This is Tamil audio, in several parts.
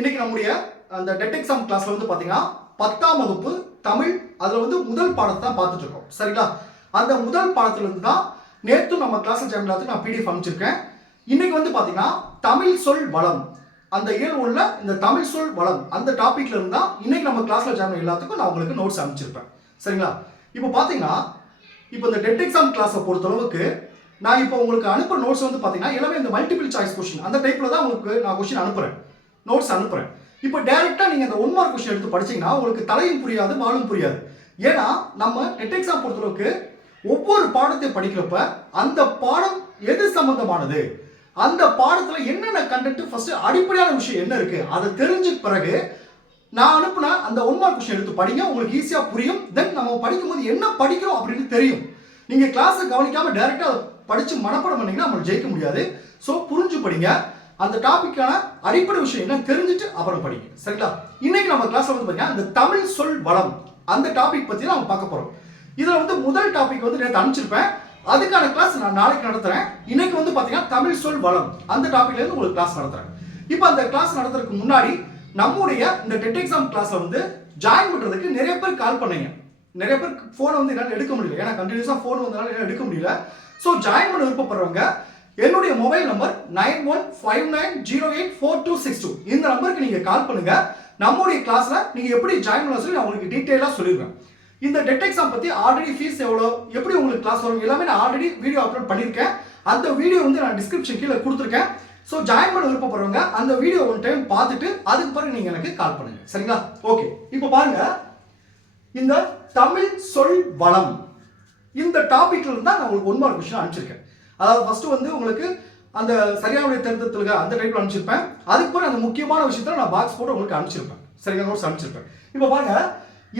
இன்னைக்கு நம்முடைய அந்த டெட் எக்ஸாம் கிளாஸ்ல வந்து பாத்தீங்கன்னா பத்தாம் வகுப்பு தமிழ் அதுல வந்து முதல் பாடத்தை தான் பார்த்துட்டு இருக்கோம். சரிங்களா? அந்த முதல் பாடத்துல இருந்து தான் நேற்று நம்ம கிளாஸ் ஜாயின் எல்லாத்துக்கும் நான் பிடிஎஃப் அனுப்பிச்சிருக்கேன். இன்னைக்கு வந்து பாத்தீங்கன்னா தமிழ் சொல் வளம். அந்த இயல் உள்ள இந்த தமிழ் சொல் வளம் அந்த டாபிக்ல இருந்தா இன்னைக்கு நம்ம கிளாஸ்ல ஜாயின் எல்லாத்துக்கும் நான் உங்களுக்கு நோட்ஸ் அனுப்பிச்சிருப்பேன். சரிங்களா? இப்போ பாத்தீங்கன்னா இப்போ இந்த டெட் எக்ஸாம் கிளாஸை பொறுத்தளவுக்கு நான் இப்போ உங்களுக்கு அனுப்புற நோட்ஸ் வந்து பார்த்தீங்கன்னா எல்லாமே இந்த மல்டிபிள் சாய்ஸ் கொஸ்டின் அந்த டைப்பில் தான் உங்களுக்கு நான் கொஸ்டின் அனுப்புகிறேன் நோட்ஸ் அனுப்புகிறேன் இப்போ டேரெக்டாக நீங்கள் அந்த ஒன் மார்க் கொஸ்டின் எடுத்து படிச்சீங்கன்னா உங்களுக்கு தலையும் புரியாது வாழும் புரியாது. ஏன்னா நம்ம நெட் எக்ஸாம் பொறுத்தளவுக்கு ஒவ்வொரு பாடத்தை படிக்கிறப்ப அந்த பாடம் எது சம்பந்தமானது? அந்த பாடத்தில் என்னென்ன கண்டென்ட் ஃபர்ஸ்ட் அடிப்படையான விஷயம் என்ன இருக்கு? அதை தெரிஞ்ச பிறகு நான் அனுப்புன அந்த ஒன் மார்க் கொஸ்டின் எடுத்து படிங்க உங்களுக்கு ஈஸியாக புரியும். தென் நம்ம படிக்கும்போது என்ன படிக்கிறோம் அப்படின்னு தெரியும். நீங்கள் கிளாஸை கவனிக்காமல் டேரெக்டாக படித்து மனப்படம் மனப்பாடம் பண்ணீங்கன்னா நம்மளுக்கு ஜெயிக்க முடியாது. ஸோ புரிஞ்சு படிங்க. அந்த டாபிக்கான அடிப்படை விஷயம் என்ன தெரிஞ்சுட்டு அப்புறம் படிங்க. சரிங்களா? இன்னைக்கு நம்ம கிளாஸ்ல வந்து பார்த்தீங்கன்னா இந்த தமிழ் சொல் வளம் அந்த டாபிக் பத்தி தான் நம்ம பார்க்க போறோம். இதுல வந்து முதல் டாபிக் வந்து நேற்று அனுப்பிச்சிருப்பேன். அதுக்கான கிளாஸ் நான் நாளைக்கு நடத்துறேன். இன்னைக்கு வந்து பாத்தீங்கன்னா தமிழ் சொல் வளம் அந்த டாபிக்ல இருந்து உங்களுக்கு கிளாஸ் நடத்துறேன். இப்போ அந்த கிளாஸ் நடத்துறதுக்கு முன்னாடி நம்முடைய இந்த டெட் எக்ஸாம் கிளாஸ்ல வந்து ஜாயின் பண்றதுக்கு நிறைய பேர் கால் பண்ணீங்க. நிறைய பேர் ஃபோனை வந்து என்னால் எடுக்க முடியல. ஏன்னா கண்டினியூஸாக ஃபோன் வந்தனால என்னால் எடுக்க முடியல. ஸோ ஜாயின் பண்ண விருப்பப்படுறவங்க என்னுடைய mobile number nine one five nine zero eight four two six two இந்த நம்பருக்கு நீங்கள் கால் பண்ணுங்க. நம்முடைய கிளாஸில் நீங்கள் எப்படி ஜாயின் பண்ண சொல்லி நான் உங்களுக்கு டீட்டெயிலாக சொல்லிடுவேன் இந்த டெட் எக்ஸாம் பற்றி ஆல்ரெடி ஃபீஸ் எவ்வளோ எப்படி உங்களுக்கு கிளாஸ் வரும் எல்லாமே நான் ஆல்ரெடி வீடியோ அப்லோட் பண்ணியிருக்கேன். அந்த வீடியோ வந்து நான் டிஸ்கிரிப்ஷன் கீழே கொடுத்துருக்கேன். ஸோ ஜாயின் பண்ண விருப்பப்படுறவங்க அந்த வீடியோ ஒன் டைம் பார்த்துட்டு அதுக்கு பிறகு நீங்கள் எனக்கு கால் பண்ணுங்க. சரிங்களா? ஓகே இப்போ பாருங்க. இந்த தமிழ் சொல் வளம். இந்த டாபிக்ல இருந்தால் நான் உங்களுக்கு ஒன் மார்க் கொஸ்டின் அனுப்பிச்சிருக்கேன். அதாவது ஃபர்ஸ்ட் வந்து உங்களுக்கு அந்த சரியான தேர்ந்தெடுத்துலுங்க அந்த டைப்ல அனுப்பிச்சிருப்பேன். அதுக்கு பிறகு அந்த முக்கியமான விஷயத்தில் நான் பாக்ஸ் போட்டு உங்களுக்கு அனுப்பிச்சிருப்பேன். சரியான நோட்ஸ் அனுப்பிச்சிருப்பேன். இப்போ பாருங்க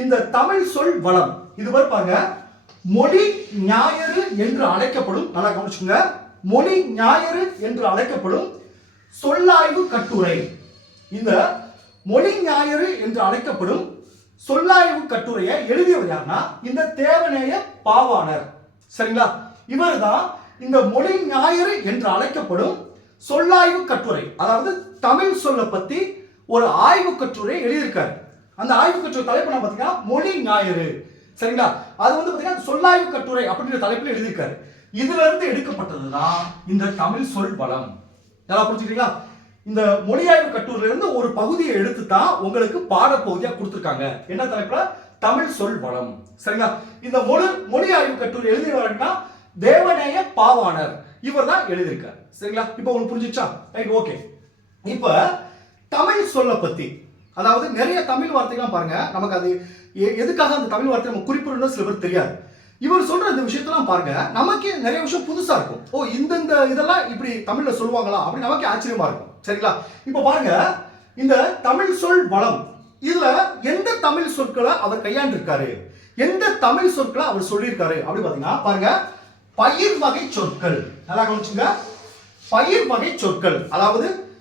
இந்த தமிழ் சொல் வளம். இது மாதிரி பாருங்க மொழி ஞாயிறு என்று அழைக்கப்படும் நல்லா கவனிச்சுங்க மொழி ஞாயிறு என்று அழைக்கப்படும் சொல்லாய்வு கட்டுரை. இந்த மொழி ஞாயிறு என்று அழைக்கப்படும் சொல்லாய்வு கட்டுரையை எழுதியவர் யாருன்னா இந்த தேவநேய பாவாணர். சரிங்களா? இவர் தான் இந்த மொழி ஞாயிறு என்று அழைக்கப்படும் சொல்லாய்வு கட்டுரை அதாவது தமிழ் சொல்ல பத்தி ஒரு ஆய்வு கட்டுரை எழுதியிருக்காரு. அந்த ஆய்வு கட்டுரை தலைப்பு நான் பார்த்தீங்கன்னா மொழி ஞாயிறு. சரிங்களா? அது வந்து பார்த்தீங்கன்னா சொல்லாய்வு கட்டுரை அப்படின்ற தலைப்பில் எழுதியிருக்காரு. இதுல இருந்து எடுக்கப்பட்டது தான் இந்த தமிழ் சொல் வளம். நல்லா புரிஞ்சுக்கிறீங்களா? இந்த மொழியாய்வு கட்டுரையில இருந்து ஒரு பகுதியை எடுத்து தான் உங்களுக்கு பாடப்பகுதியா கொடுத்துருக்காங்க. என்ன தலைப்புல? தமிழ் சொல் வளம். சரிங்களா? இந்த மொழி மொழியாய்வு கட்டுரை எழுதி வரேன்னா தேவநேய பாவாணர். இவர் தான் எழுதியிருக்கார். சரிங்களா? இப்போ உங்களுக்கு புரிஞ்சுச்சா? ரைட் ஓகே இப்போ தமிழ் சொல்ல பத்தி அதாவது நிறைய தமிழ் வார்த்தைகள்லாம் பாருங்க. நமக்கு அது எ- எதுக்காக அந்த தமிழ் வார்த்தை நம்ம குறிப்பிடணும் சில பேர் தெரியாது. இவர் சொல்ற இந்த விஷயத்தெல்லாம் பாருங்க. நமக்கே நிறைய விஷயம் புதுசா இருக்கும். ஓ இந்தந்த இதெல்லாம் இப்படி தமிழ்ல சொல்லுவாங்களா? அப்படி நமக்கே ஆச்சரியமா இருக்கும். சரிங்களா? இப்போ பாருங்க. இந்த தமிழ் சொல் வளம். இதுல எந்த தமிழ் சொற்களை அவர் கையாண்டிருக்காரு? எந்த தமிழ் சொற்களை அவர் சொல்லியிருக்காரு? அப்படி பாத்தீங்கன்னா பாருங்க. பயிர் வகை சொற்கள். நல்லா கவனிச்சுங்க. பயிர் வகை சொற்கள். அதாவது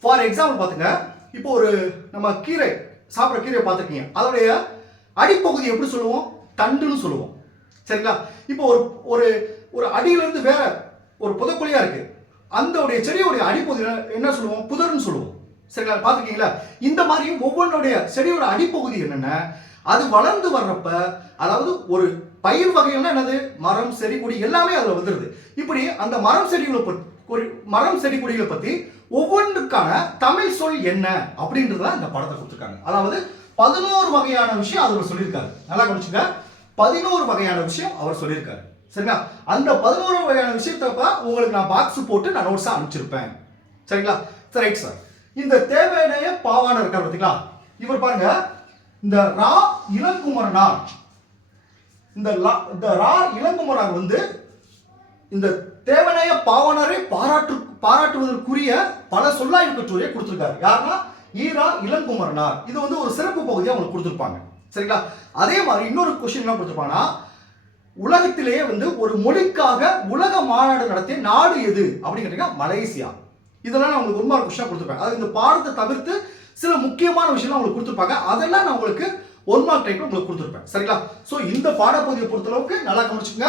ஃபார் எக்ஸாம்பிள் பார்த்துங்க. இப்போ ஒரு நம்ம கீரை சாப்பிட்ற கீரையை பார்த்துருக்கீங்க. அதோடைய அடிப்பகுதி எப்படி சொல்லுவோம்? தண்டுன்னு சொல்லுவோம். சரிங்களா? இப்போ ஒரு ஒரு ஒரு அடியிலிருந்து வேற ஒரு புதக்குழியாக இருக்கு. அந்த உடைய செடியோடைய அடிப்பகுதி என்ன- என்ன சொல்லுவோம்? புதர்னு சொல்லுவோம். சரிங்களா? பார்த்துருக்கீங்களா? இந்த மாதிரி ஒவ்வொன்றுடைய செடியோட அடிப்பகுதி என்னென்ன? அது வளர்ந்து வர்றப்ப அதாவது ஒரு பயிர் வகைகள்னா என்னது? மரம் செடி கொடி எல்லாமே அதில் வந்துடுது இப்படி அந்த மரம் செடிகளை பத்- மரம் செடி கொடிகளை பற்றி ஒவ்வொன்றுக்கான தமிழ் சொல் என்ன அப்படின்றத இந்த படத்தை கொடுத்துருக்காங்க. அதாவது பதினோரு வகையான விஷயம் அதில் சொல்லியிருக்காரு. நல்லா கவனிச்சுங்க. பதினோரு வகையான விஷயம் அவர் சொல்லியிருக்காரு. சரிங்களா? அந்த பதினோரு வகையான விஷயத்தப்ப உங்களுக்கு நான் பாக்ஸ் போட்டு நான் நோட்ஸாக அனுப்பிச்சிருப்பேன். சரிங்களா? ரைட் சார் இந்த தேவையான பாவாணர் இருக்கார் பார்த்தீங்களா இவர் பாருங்க இந்த ரா இளங்குமரனார் இந்த லா- இந்த ரா இளங்குமரனார் வந்து இந்த தேவனைய பாவனரை பாராட்டு பாராட்டுவதற்குரிய பல சொல்லாய்வு கட்டுரையை கொடுத்துருக்காரு. யாருன்னா ஈரா இளங்குமரனார். இது வந்து ஒரு சிறப்பு பகுதியை அவங்களுக்கு கொடுத்துருப்பாங்க. சரிங்களா? அதே மாதிரி இன்னொரு கொஸ்டின் என்ன கொடுத்துருப்பாங்கன்னா உலகத்திலேயே வந்து ஒரு மொழிக்காக உலக மாநாடு நடத்திய நாடு எது? அப்படின்னு கேட்டீங்கன்னா மலேசியா. இதெல்லாம் நான் உங்களுக்கு ஒரு மார்க் கொஸ்டின் கொடுத்துருப்பேன். அது இந்த பாடத்தை தவிர்த்து சில முக்கியமான விஷயம்லாம் உங்களுக்கு கொடுத்துருப்பாங்க. அதெல்லாம் நான் உங்களுக்கு ஒன் மார்க் டைப்ல உங்களுக்கு கொடுத்துருப்பேன். சரிங்களா? ஸோ இந்த பாடப்பகுதியை பொறுத்தளவுக்கு நல்லா கவனிச்சுங்க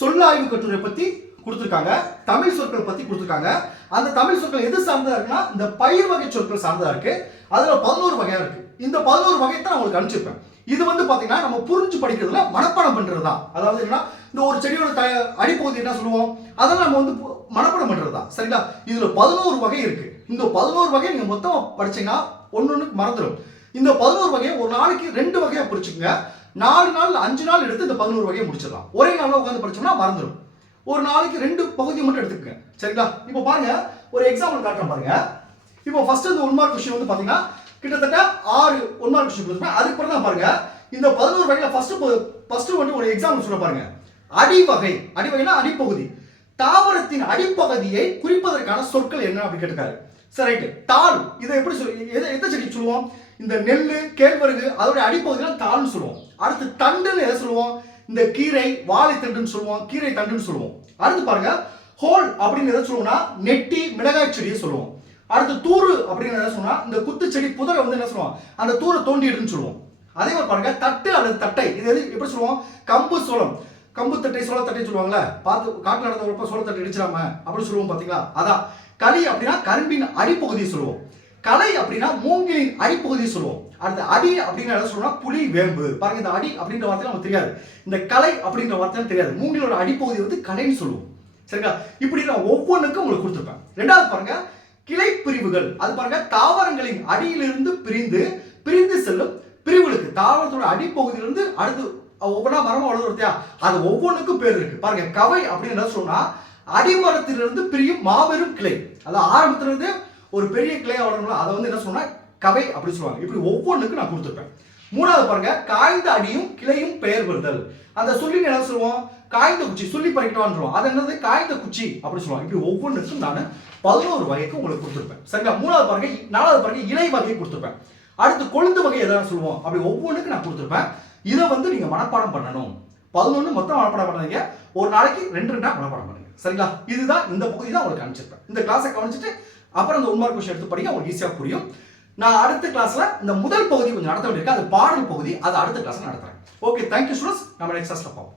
சொல்லாய்வு கட்டுரை பத்தி கொடுத்துருக்காங்க. தமிழ் சொற்கள் பத்தி கொடுத்துருக்காங்க. அந்த தமிழ் சொற்கள் எது சார்ந்ததா இருக்குன்னா இந்த பயிர் வகை சொற்கள் சார்ந்ததா இருக்கு. அதுல பதினோரு வகையா இருக்கு. இந்த பதினோரு வகை தான் உங்களுக்கு அனுப்பிச்சிருப்பேன். இது வந்து பாத்தீங்கன்னா நம்ம புரிஞ்சு படிக்கிறதுல மனப்பாடம் பண்றது தான் அதாவது என்னன்னா இந்த ஒரு செடியோட த அடிப்பகுதி என்ன சொல்லுவோம்? அதெல்லாம் நம்ம வந்து மனப்பாடம் பண்றது தான் சரிங்களா? இதுல பதினோரு வகை இருக்கு. இந்த பதினோரு வகை நீங்க மொத்தமா படிச்சீங்கன்னா ஒன்னொன்னுக்கு மறந்துடும் இந்த பதினோரு வகையை ஒரு நாளைக்கு ரெண்டு வகையாக பிடிச்சிக்கங்க நாலு நாள் அஞ்சு நாள் எடுத்து இந்த பதினோரு வகையை முடிச்சிடலாம். ஒரே நாளில் உட்காந்து படிச்சோம்னா மறந்துடும் ஒரு நாளைக்கு ரெண்டு பகுதி மட்டும் எடுத்துக்கங்க. சரிங்களா? இப்போ பாருங்க ஒரு எக்ஸாம்பிள் காட்டுறேன் பாருங்க. இப்போ ஃபர்ஸ்ட் இந்த ஒன் மார்க் கொஸ்டின் வந்து பார்த்தீங்கன்னா கிட்டத்தட்ட ஆறு ஒன் மார்க் கொஸ்டின் கொடுத்துருப்பேன். அதுக்கு பிறகு தான் பாருங்க இந்த பதினோரு வகையில் ஃபர்ஸ்ட் ஃபர்ஸ்ட் வந்து ஒரு எக்ஸாம்பிள் சொல்ல பாருங்க. அடிவகை. அடிவகைனா அடிப்பகுதி. தாவரத்தின் அடிப்பகுதியை குறிப்பதற்கான சொற்கள் என்ன அப்படின்னு கேட்டிருக்காரு. சரி ரைட்டு தாள். இதை எப்படி சொல்லி எதை எந்த செடி சொல்லுவோம்? இந்த நெல் கேழ்வரகு அதோடைய அடிப்பகுதியில் தாள்னு சொல்லுவோம். அடுத்து தண்டுன்னு எதை சொல்லுவோம்? இந்த கீரை வாழைத்தண்டுன்னு சொல்லுவோம் கீரை தண்டுன்னு சொல்லுவோம். அடுத்து பாருங்க ஹோல் அப்படின்னு எதை சொல்லுவோம்னா நெட்டி மிளகாய் செடியை சொல்லுவோம். அடுத்து தூறு அப்படின்னு என்ன சொன்னா இந்த குத்து செடி புதரை வந்து என்ன சொல்லுவோம்? அந்த தூரை தோண்டிடுன்னு சொல்லுவோம். அதே மாதிரி பாருங்க தட்டு அல்லது தட்டை இது எது எப்படி சொல்லுவோம்? கம்பு சோளம். கம்பு தட்டை சோள தட்டை சொல்லுவாங்கல்ல பார்த்து காட்டில் நடந்தவரப்ப சோள தட்டை இடிச்சிடாம அப்படின்னு சொல்லுவோம் பாத்தீங்களா? அதான். களி அப்படின்னா கரும்பின் அடிப்பகுதியை சொல்லுவோம். கலை அப்படின்னா மூங்கிலின் அடிப்பகுதியை சொல்லுவோம். அடுத்த அடி அப்படின்னு என்ன சொல்லுவோம்னா புலி வேம்பு. பாருங்க இந்த அடி அப்படின்ற வார்த்தை நமக்கு தெரியாது. இந்த கலை அப்படின்ற வார்த்தை தெரியாது. மூங்கிலோட அடிப்பகுதி வந்து கலைன்னு சொல்லுவோம். சரிங்களா? இப்படி நான் ஒவ்வொன்றுக்கும் உங்களுக்கு கொடுத்துருப்பேன். ரெண்டாவது பாருங்க கிளை பிரிவுகள் அது பாருங்க தாவரங்களின் அடியிலிருந்து பிரிந்து பிரிந்து செல்லும் பிரிவுகளுக்கு. தாவரத்தோட அடிப்பகுதியிலிருந்து அடுத்து ஒவ்வொன்றா மரமா வளர்ந்துருத்தியா அது ஒவ்வொன்றுக்கும் பேர் இருக்கு. பாருங்க கவை அப்படின்னு என்ன சொன்னா அடிமரத்திலிருந்து பிரியும் மாபெரும் கிளை. அது ஆரம்பத்திலிருந்து ஒரு பெரிய கிளே வளரணும் அதை வந்து என்ன சொன்னால் கவை அப்படின்னு சொல்லுவாங்க. இப்படி ஒவ்வொன்றுக்கும் நான் கொடுத்துருப்பேன். மூணாவது பாருங்க காய்ந்த அடியும் கிளையும் பெயர் பெறுதல். அந்த சொல்லின்னு என்ன சொல்லுவோம்? காய்ந்த குச்சி சொல்லி பறிக்கலாம்ன்றோம். அது என்னது? காய்ந்த குச்சி அப்படின்னு சொல்லுவாங்க. இப்படி ஒவ்வொன்றுக்கும் நான் பதினோரு வகைக்கு உங்களுக்கு கொடுத்துருப்பேன். சரிங்களா? மூணாவது பாருங்க நாலாவது பாருங்க இலை வகையை கொடுத்துருப்பேன். அடுத்து கொழுந்து வகை எதாவது சொல்லுவோம்? அப்படி ஒவ்வொன்றுக்கும் நான் கொடுத்துருப்பேன். இதை வந்து நீங்கள் மனப்பாடம் பண்ணணும். பதினொன்று மொத்தம் மனப்பாடம் பண்ணாதீங்க. ஒரு நாளைக்கு ரெண்டு ரெண்டாக மனப்பாடம் பண்ணுங்க. சரிங்களா? இதுதான் இந்த பகுதி தான் உங்களுக்கு அனுப்பிச்சிருப்பேன் இந்த கிளாஸை கவனிச்சுட்டு அப்புறம் அந்த ஒன் கொஸ்டின் எடுத்து படிங்க உங்களுக்கு ஈஸியாக புரியும். நான் அடுத்த கிளாஸில் இந்த முதல் பகுதி கொஞ்சம் நடத்த வேண்டியிருக்கு. அது பாடல் பகுதி. அதை அடுத்த கிளாஸில் நடத்துகிறேன் ஓகே தேங்க்யூ ஸ்டூடெண்ட்ஸ் நம்ம நெக்ஸ்ட் கிளாஸில் பார்ப்போம்.